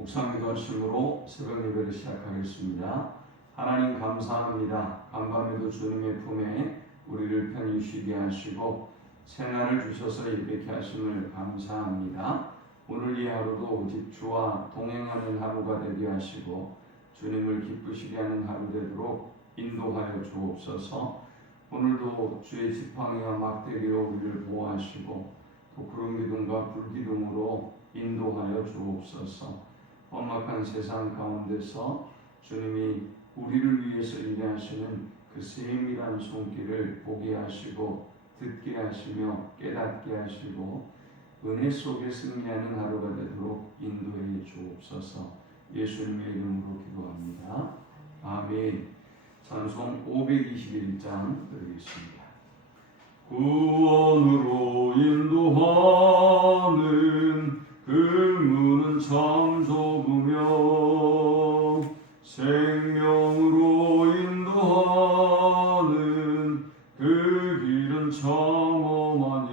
묵상기도하심으로 새벽 예배를 시작하겠습니다. 하나님 감사합니다. 간밤에도 주님의 품에 우리를 편히 쉬게 하시고 새날을 주셔서 예배케 하심을 감사합니다. 오늘 이 하루도 오직 주와 동행하는 하루가 되게 하시고 주님을 기쁘시게 하는 하루 되도록 인도하여 주옵소서. 오늘도 주의 지팡이와 막대기로 우리를 보호하시고 또 구름 기둥과 불 기둥으로 인도하여 주옵소서. 험악한 세상 가운데서 주님이 우리를 위해서 일하시는 그 세밀한 손길을 보게 하시고 듣게 하시며 깨닫게 하시고 은혜 속에 승리하는 하루가 되도록 인도해 주옵소서. 예수님의 이름으로 기도합니다. 아멘. 찬송 521장 드리겠습니다. 구원으로 인도하는 그 문은 참 좁으며 생명으로 인도하는 그 길은 참 험하니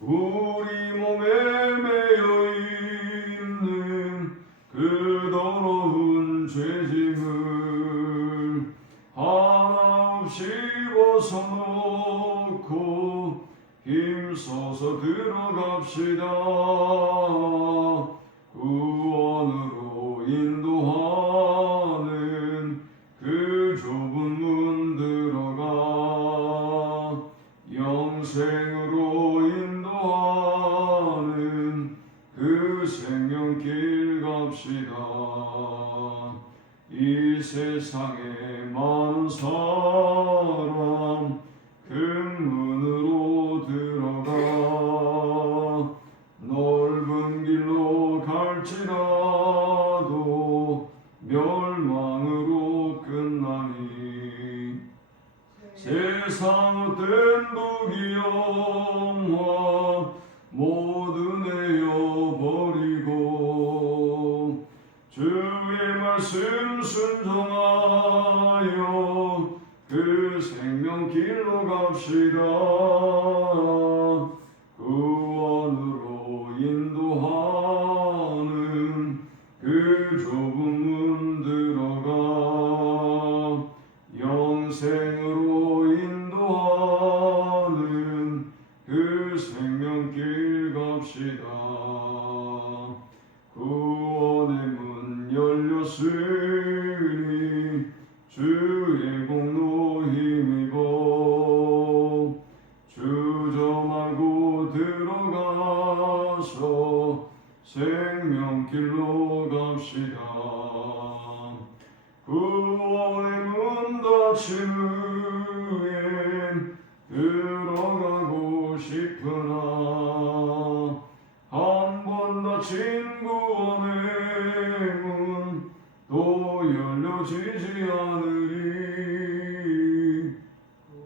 우리 몸에 매여 있는 그 더러운 죄짐을 하나 없이 벗어놓고 힘써서 들어갑시다. 구원으로 인도하는 그 좁은 문 들어가 영생으로 인도하는 그 생명길 갑시다. 이 세상에 많은 사람 큰 문으로 들어가 넓은 길로 갈지라도 멸망으로 끝나니 세상 헛된 부귀영화 모두 내어버리고 주의 말씀 순종하여 그 생명길로 갑시다. 구원으로 인도하는 그 좁은 문 들어가 영생으로 인도하는 그 생명길 갑시다. 구원의 문 열렸으니 주의 공로 힘입어 주저 말고 들어가서 생명길로 갑시다. 구원의 문 닫힌 후엔 들어가고 싶으나 한 번 닫힌 구원의 문 또 열려지지 않으리.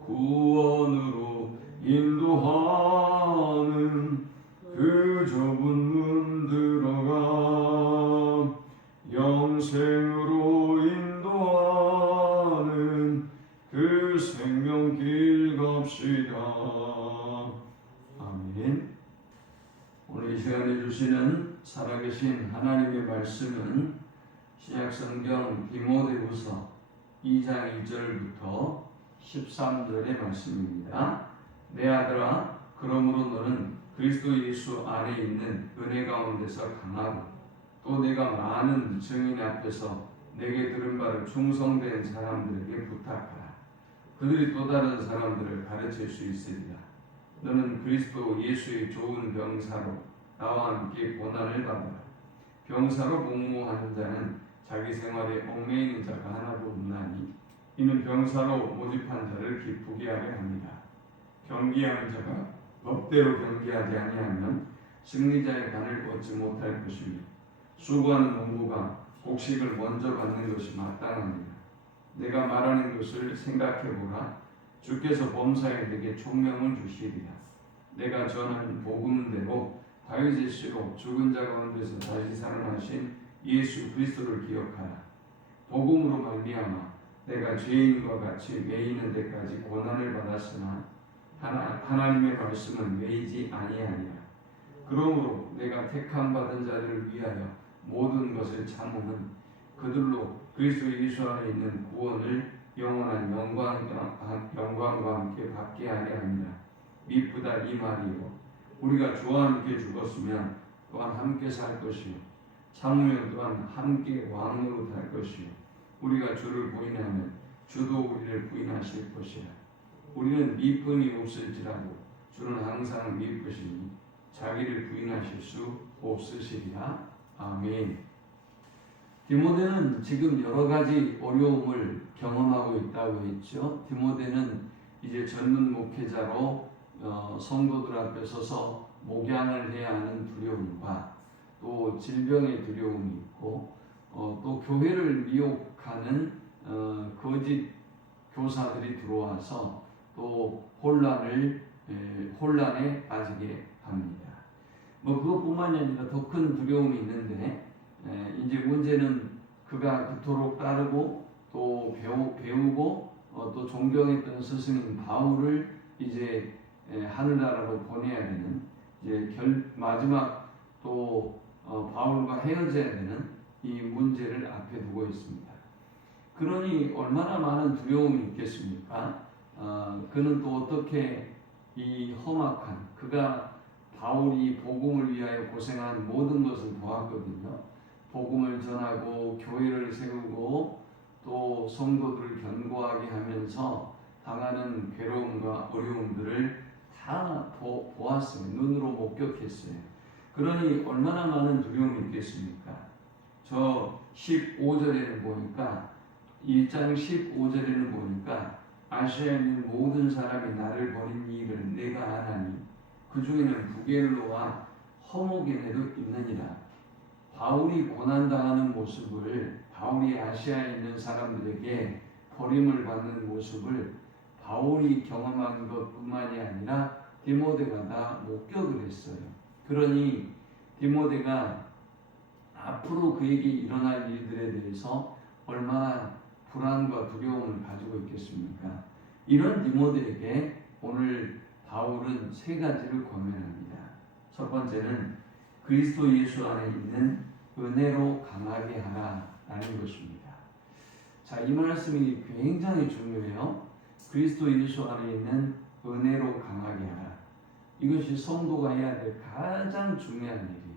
구원으로 인도하는 그 좁은 문 들어가 영생으로 인도하는 그 생명길 갑시다. 아멘. 오늘 이 시간에 주시는 살아계신 하나님의 말씀은 신약성경 디모데후서 2장 1절부터 13절의 말씀입니다. 내 아들아, 그러므로 너는 그리스도 예수 안에 있는 은혜 가운데서 강하고 또 내가 많은 증인 앞에서 내게 들은 바를 충성된 사람들에게 부탁하라. 그들이 또 다른 사람들을 가르칠 수 있으리라. 너는 그리스도 예수의 좋은 병사로 나와 함께 고난을 받으라. 병사로 복무하는 자는 자기 생활에 얽매이는 자가 하나도 없나니 이는 병사로 모집한 자를 기쁘게 하려 합니다. 경기하는 자가 법대로 경기하지 아니하면 승리자의 관을 얻지 못할 것이며 수고하는 농부가 곡식을 먼저 받는 것이 마땅합니다. 내가 말하는 것을 생각해보라. 주께서 범사에 내게 총명을 주시리라. 내가 전한 복음대로 다윗의 씨로 죽은 자 가운데서 다시 살아나신 예수 그리스도를 기억하라. 복음으로 말미암아 내가 죄인과 같이 매이는 데까지 고난을 받았으나 하나님의 말씀은 매이지 아니하니라. 그러므로 내가 택함 받은 자들을 위하여 모든 것을 참으면 그들로 그리스도 예수 안에 있는 구원을 영원한 영광과 함께 받게 하려 합니다. 미쁘다 이 말이요 우리가 주와 함께 죽었으면 또한 함께 살 것이요 참으면 또한 함께 왕으로 달 것이요 우리가 주를 부인하면 주도 우리를 부인하실 것이라. 우리는 미쁨이 없을지라도 주는 항상 미쁘시니 자기를 부인하실 수 없으시리라. 아멘. 디모데는 지금 여러 가지 어려움을 경험하고 있다고 했죠. 디모데는 이제 젊은 목회자로 성도들 앞에 서서 목양을 해야 하는 두려움과 또 질병의 두려움이 있고 또 교회를 미혹하는 거짓 교사들이 들어와서 또 혼란에 빠지게 합니다. 그것뿐만이 아니라 더 큰 두려움이 있는데 이제 문제는 그가 그토록 따르고 또 배우고 또 존경했던 스승인 바울을 이제 하늘나라로 보내야 되는 이제 마지막 또 바울과 헤어져야 되는 이 문제를 앞에 두고 있습니다. 그러니 얼마나 많은 두려움이 있겠습니까? 그는 또 어떻게 이 험악한 바울이 복음을 위하여 고생한 모든 것을 보았거든요. 복음을 전하고 교회를 세우고 또 성도들을 견고하게 하면서 당하는 괴로움과 어려움들을 다 보았어요. 눈으로 목격했어요. 그러니 얼마나 많은 두려움이 있겠습니까? 저 15절에는 보니까 1장 15절에는 보니까 아시아에 있는 모든 사람이 나를 버린 일을 내가 아나니 그 중에는 부겔로와 허모게네도 있느니라. 바울이 고난당하는 모습을 바울이 아시아에 있는 사람들에게 버림을 받는 모습을 바울이 경험한 것뿐만이 아니라 디모데가 다 목격을 했어요. 그러니 디모데가 앞으로 그에게 일어날 일들에 대해서 얼마나 불안과 두려움을 가지고 있겠습니까? 이런 디모데에게 오늘 바울은 세 가지를 권면합니다. 첫 번째는 그리스도 예수 안에 있는 은혜로 강하게 하라라는 것입니다. 자, 이 말씀이 굉장히 중요해요. 그리스도 예수 안에 있는 은혜로 강하게 하라. 이것이 성도가 해야 될 가장 중요한 일이에요.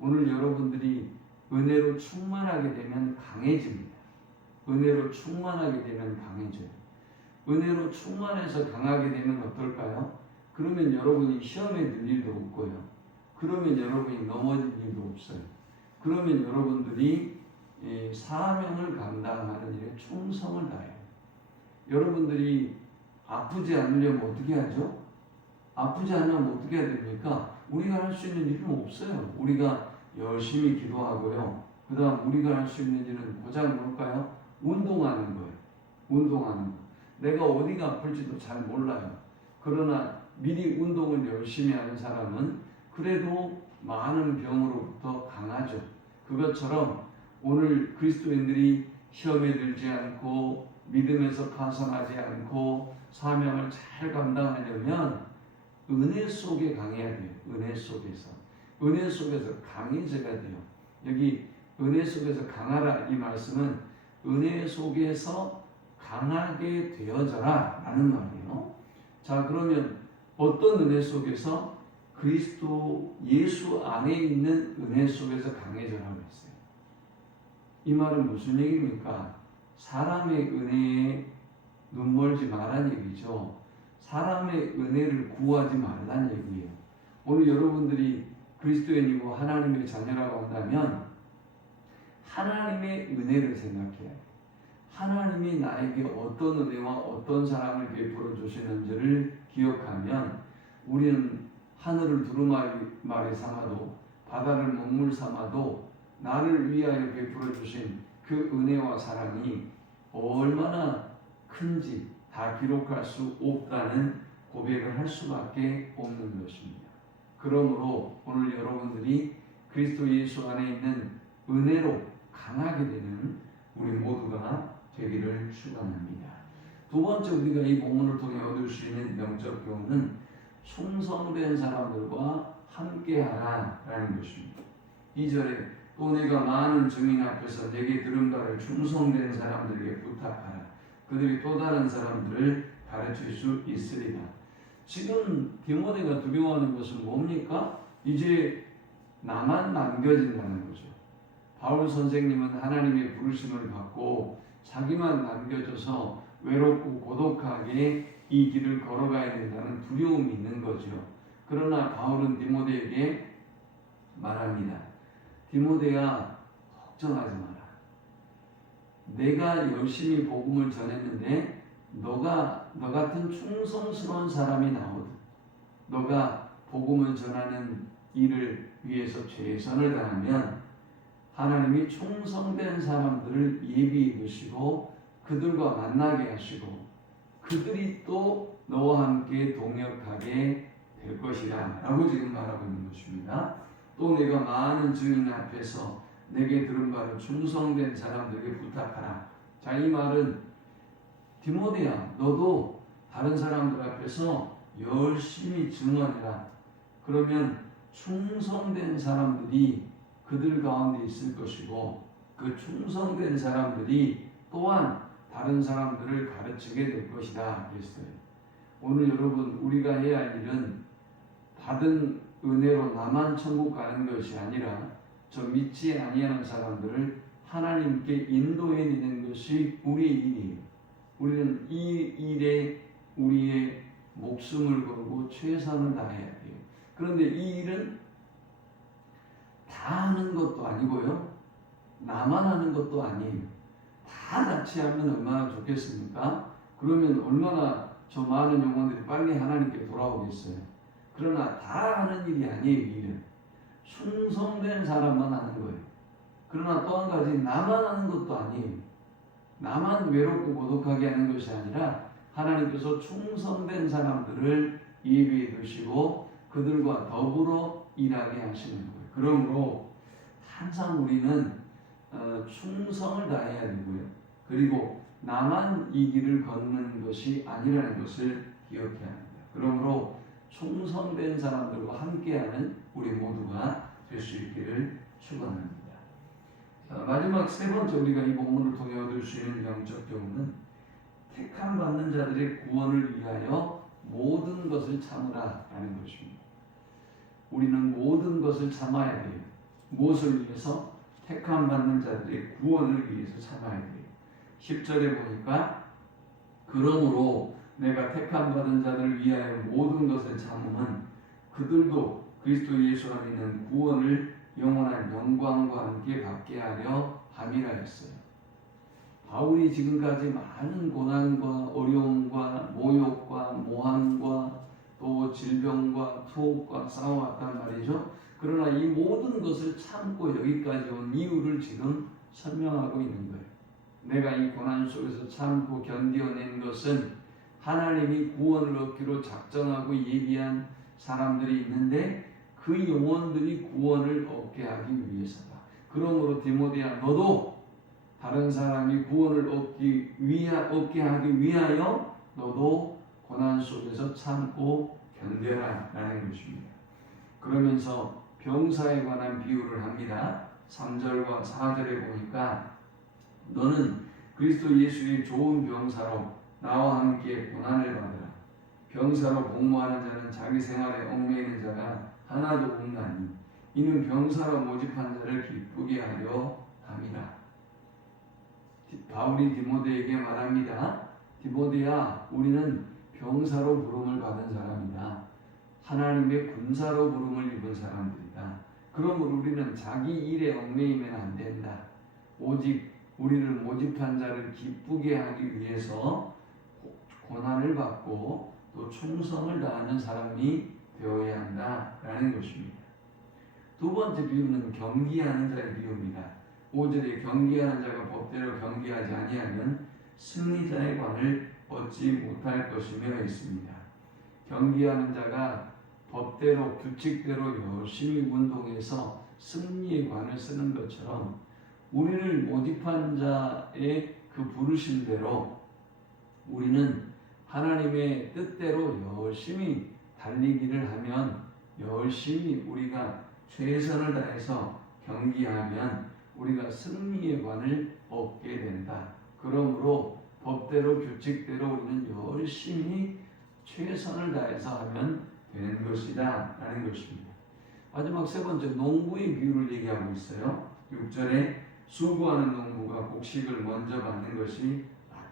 오늘 여러분들이 은혜로 충만하게 되면 강해집니다. 은혜로 충만하게 되면 강해져요. 은혜로 충만해서 강하게 되면 어떨까요? 그러면 여러분이 시험에 들 일도 없고요. 그러면 여러분이 넘어질 일도 없어요. 그러면 여러분들이 사명을 감당하는 일에 충성을 다해요. 여러분들이 아프지 않으려면 어떻게 하죠? 아프지 않으면 어떻게 해야 됩니까? 우리가 할 수 있는 일은 없어요. 우리가 열심히 기도하고요. 그 다음 우리가 할 수 있는 일은 고작 뭘까요? 운동하는 거예요. 운동하는 거. 내가 어디가 아플지도 잘 몰라요. 그러나 미리 운동을 열심히 하는 사람은 그래도 많은 병으로부터 강하죠. 그것처럼 오늘 그리스도인들이 시험에 들지 않고 믿음에서 파산하지 않고 사명을 잘 감당하려면 은혜 속에 강해야 돼요. 은혜 속에서 강해져야 돼요. 여기 은혜 속에서 강하라 이 말씀은 은혜 속에서 강하게 되어져라 라는 말이에요. 자, 그러면 어떤 은혜 속에서? 그리스도 예수 안에 있는 은혜 속에서 강해져라고 했어요. 이 말은 무슨 얘기입니까? 사람의 은혜에 눈멀지 말라는 얘기죠. 사람의 은혜를 구하지 말라는 얘기예요. 오늘 여러분들이 그리스도인이고 하나님의 자녀라고 한다면 하나님의 은혜를 생각해야 해요. 하나님이 나에게 어떤 은혜와 어떤 사랑을 베풀어 주시는지를 기억하면 우리는 하늘을 두루마리 삼아도 바다를 먹물 삼아도 나를 위하여 베풀어 주신 그 은혜와 사랑이 얼마나 큰지 다 기록할 수 없다는 고백을 할 수밖에 없는 것입니다. 그러므로 오늘 여러분들이 그리스도 예수 안에 있는 은혜로 강하게 되는 우리 모두가 되기를 축원합니다. 두 번째 우리가 이 본문을 통해 얻을 수 있는 영적 교훈은 충성된 사람들과 함께하라라는 것입니다. 2절에 또 내가 많은 증인 앞에서 내게 들은 바를 충성된 사람들에게 부탁하라. 그들이 또 다른 사람들을 가르칠 수 있으리라. 지금 디모데가 두려워하는 것은 뭡니까? 이제 나만 남겨진다는 거죠. 바울 선생님은 하나님의 부르심을 받고 자기만 남겨져서 외롭고 고독하게 이 길을 걸어가야 된다는 두려움이 있는 거죠. 그러나 바울은 디모데에게 말합니다. 디모데야, 걱정하지 마라. 내가 열심히 복음을 전했는데 너 같은 충성스러운 사람이 나오든 너가 복음을 전하는 일을 위해서 최선을 다하면 하나님이 충성된 사람들을 예비해 두시고 그들과 만나게 하시고 그들이 또 너와 함께 동역하게 될 것이다 라고 지금 말하고 있는 것입니다. 또 내가 많은 증인 앞에서 내게 들은 바를 충성된 사람들에게 부탁하라. 자, 이 말은 디모데야, 너도 다른 사람들 앞에서 열심히 증언해라. 그러면 충성된 사람들이 그들 가운데 있을 것이고 그 충성된 사람들이 또한 다른 사람들을 가르치게 될 것이다 그랬어요. 오늘 여러분, 우리가 해야 할 일은 받은 은혜로 나만 천국 가는 것이 아니라 저 믿지 아니하는 사람들을 하나님께 인도해내는 것이 우리의 일이에요. 우리는 이 일에 우리의 목숨을 걸고 최선을 다해야 돼요. 그런데 이 일은 다 하는 것도 아니고요, 나만 하는 것도 아니에요. 다 같이 하면 얼마나 좋겠습니까? 그러면 얼마나 저 많은 영혼들이 빨리 하나님께 돌아오겠어요. 그러나 다 하는 일이 아니에요. 이 일은 충성된 사람만 하는 거예요. 그러나 또 한 가지, 나만 하는 것도 아니에요. 나만 외롭고 고독하게 하는 것이 아니라 하나님께서 충성된 사람들을 예비해 두시고 그들과 더불어 일하게 하시는 거예요. 그러므로 항상 우리는 충성을 다해야 되고요. 그리고 나만 이 길을 걷는 것이 아니라는 것을 기억해야 합니다. 그러므로 충성된 사람들과 함께하는 우리 모두가 될 수 있기를 축원합니다. 마지막 세 번째 우리가 이 본문을 통해 얻을 수 있는 영적 교훈은 택함 받는 자들의 구원을 위하여 모든 것을 참으라라는 것입니다. 우리는 모든 것을 참아야 돼요. 무엇을 위해서? 택함 받는 자들의 구원을 위해서 참아야 돼요. 10절에 보니까 그러므로 내가 택함 받은 자들을 위하여 모든 것을 참으면 그들도 그리스도 예수 안에 있는 구원을 영원한 영광과 함께 받게 하려 함이라 했어요. 바울이 지금까지 많은 고난과 어려움과 모욕과 모함과 또 질병과 투옥과 싸워왔단 말이죠. 그러나 이 모든 것을 참고 여기까지 온 이유를 지금 설명하고 있는 거예요. 내가 이 고난 속에서 참고 견뎌낸 것은 하나님이 구원을 얻기로 작정하고 예비한 사람들이 있는데 그 영혼들이 구원을 얻게 하기 위해서다. 그러므로 디모데야, 너도 다른 사람이 구원을 얻게 하기 위하여 너도 고난 속에서 참고 견뎌라 라는 것입니다. 그러면서 병사에 관한 비유를 합니다. 3절과 4절에 보니까 너는 그리스도 예수의 좋은 병사로 나와 함께 고난을 받으라. 병사로 복무하는 자는 자기 생활에 얽매이는 자가 하나도 없나니 이는 병사로 모집한 자를 기쁘게 하려 함이라. 바울이 디모데에게 말합니다. 디모데야, 우리는 병사로 부름을 받은 사람이다. 하나님의 군사로 부름을 입은 사람들이다. 그러므로 우리는 자기 일에 얽매이면 안 된다. 오직 우리를 모집한 자를 기쁘게 하기 위해서 고난을 받고 또 충성을 다하는 사람이 되어야 한다라는 것입니다. 두 번째 비유는 경기하는 자의 비유입니다. 5절에 경기하는 자가 법대로 경기하지 아니하면 승리자의 관을 얻지 못할 것이며 있습니다. 경기하는 자가 법대로 규칙대로 열심히 운동해서 승리의 관을 쓰는 것처럼 우리를 모집한 자의 그 부르심대로 우리는 하나님의 뜻대로 열심히 달리기를 하면 열심히 우리가 최선을 다해서 경기하면 우리가 승리의 관을 얻게 된다. 그러므로 법대로 규칙대로 우리는 열심히 최선을 다해서 하면 되는 것이다 라는 것입니다. 마지막 세 번째, 농부의 비유를 얘기하고 있어요. 6절에 수고하는 농부가 곡식을 먼저 받는 것이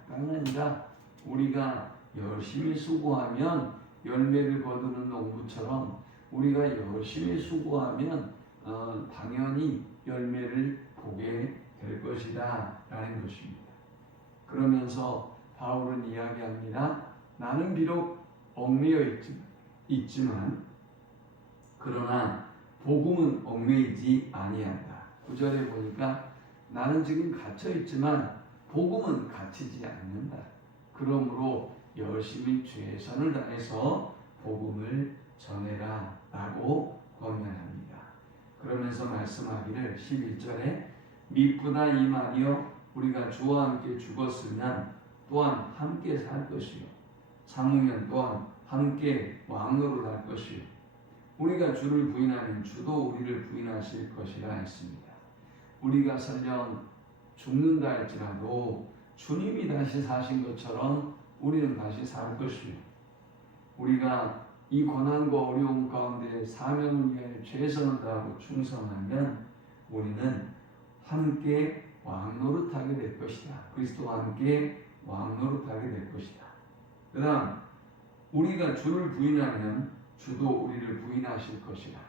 마땅하니라. 우리가 열심히 수고하면 열매를 거두는 농부처럼 우리가 열심히 수고하면 당연히 열매를 보게 될 것이다 라는 것입니다. 그러면서 바울은 이야기합니다. 나는 비록 얽매여 있지만 그러나 복음은 얽매이지 아니한다. 9절에 보니까 나는 지금 갇혀 있지만 복음은 갇히지 않는다. 그러므로 열심히 최선을 다해서 복음을 전해라 라고 권면합니다. 그러면서 말씀하기를 11절에 미쁘다 이 말이여 우리가 주와 함께 죽었으면 또한 함께 살 것이요 삼으면 또한 함께 왕노릇할 것이요 우리가 주를 부인하면 주도 우리를 부인하실 것이라 했습니다. 우리가 설령 죽는다 할지라도 주님이 다시 사신 것처럼 우리는 다시 살 것이요 우리가 이 고난과 어려움 가운데 사명을 위해 최선을 다하고 충성하면 우리는 함께 왕노릇하게 될 것이다. 그리스도와 함께 왕노릇하게 될 것이다. 그 다음 우리가 주를 부인하면 주도 우리를 부인하실 것이다.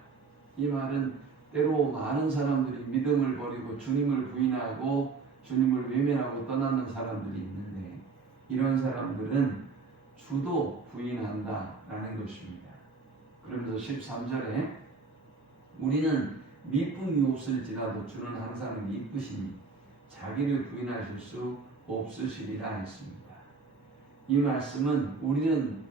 이 말은 때로 많은 사람들이 믿음을 버리고 주님을 부인하고 주님을 외면하고 떠나는 사람들이 있는데 이런 사람들은 주도 부인한다라는 것입니다. 그러면서 13절에 우리는 미쁨이 없을지라도 주는 항상 미쁘시니 자기를 부인하실 수 없으시리라 했습니다. 이 말씀은 우리는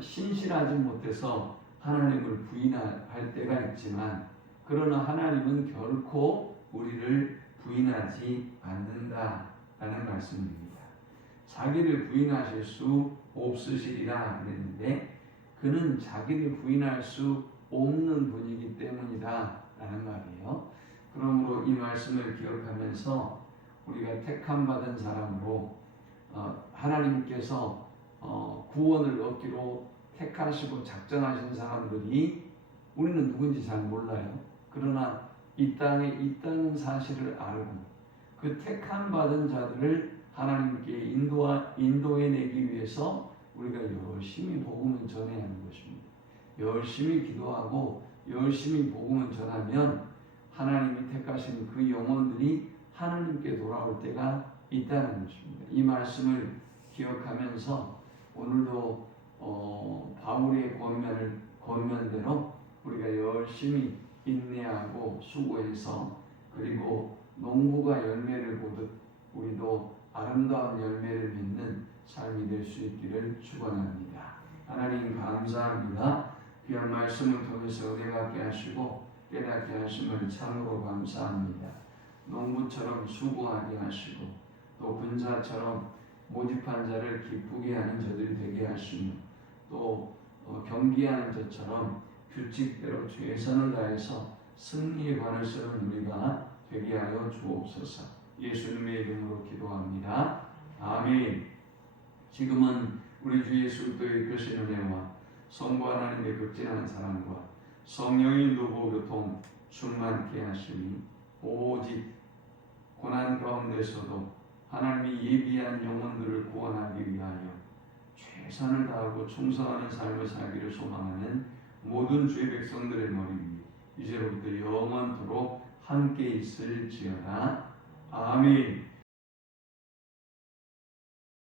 신실하지 못해서 하나님을 부인할 때가 있지만 그러나 하나님은 결코 우리를 부인하지 않는다라는 말씀입니다. 자기를 부인하실 수 없으시리라 그랬는데 그는 자기를 부인할 수 없는 분이기 때문이다 라는 말이에요. 그러므로 이 말씀을 기억하면서 우리가 택함 받은 사람으로 하나님께서 구원을 얻기로 택하시고 작정하신 사람들이 우리는 누군지 잘 몰라요. 그러나 이 땅에 있다는 사실을 알고 그 택함 받은 자들을 하나님께 인도해내기 위해서 우리가 열심히 복음을 전해야 하는 것입니다. 열심히 기도하고 열심히 복음을 전하면 하나님이 택하신 그 영혼들이 하나님께 돌아올 때가 있다는 것입니다. 이 말씀을 기억하면서 오늘도 바울의 권면대로 우리가 열심히 인내하고 수고해서 그리고 농부가 열매를 보듯 우리도 아름다운 열매를 맺는 삶이 될 수 있기를 축원합니다. 하나님 감사합니다. 귀한 말씀을 통해서 은혜 받게 하시고 깨닫게 하심을 참으로 감사합니다. 농부처럼 수고하게 하시고 또 군사처럼 모집한 자를 기쁘게 하는 저들이 되게 하시며 또 경기하는 자처럼 규칙대로 최선을 다해서 승리의 관을 쓰는 우리가 되게 하여 주옵소서. 예수님의 이름으로 기도합니다. 아멘. 지금은 우리 주 예수 그리스도의 크신 은혜와 성부 하나님의 극진한 사랑과 성령의 인도 교통 충만케 하시니 오직 고난 가운데서도 하나님이 예비한 영혼들을 구원하기 위하여 최선을 다하고 충성하는 삶을 살기를 소망하는 모든 주의 백성들의 머리 위에 이제부터 영원토록 함께 있을지어다. 아멘.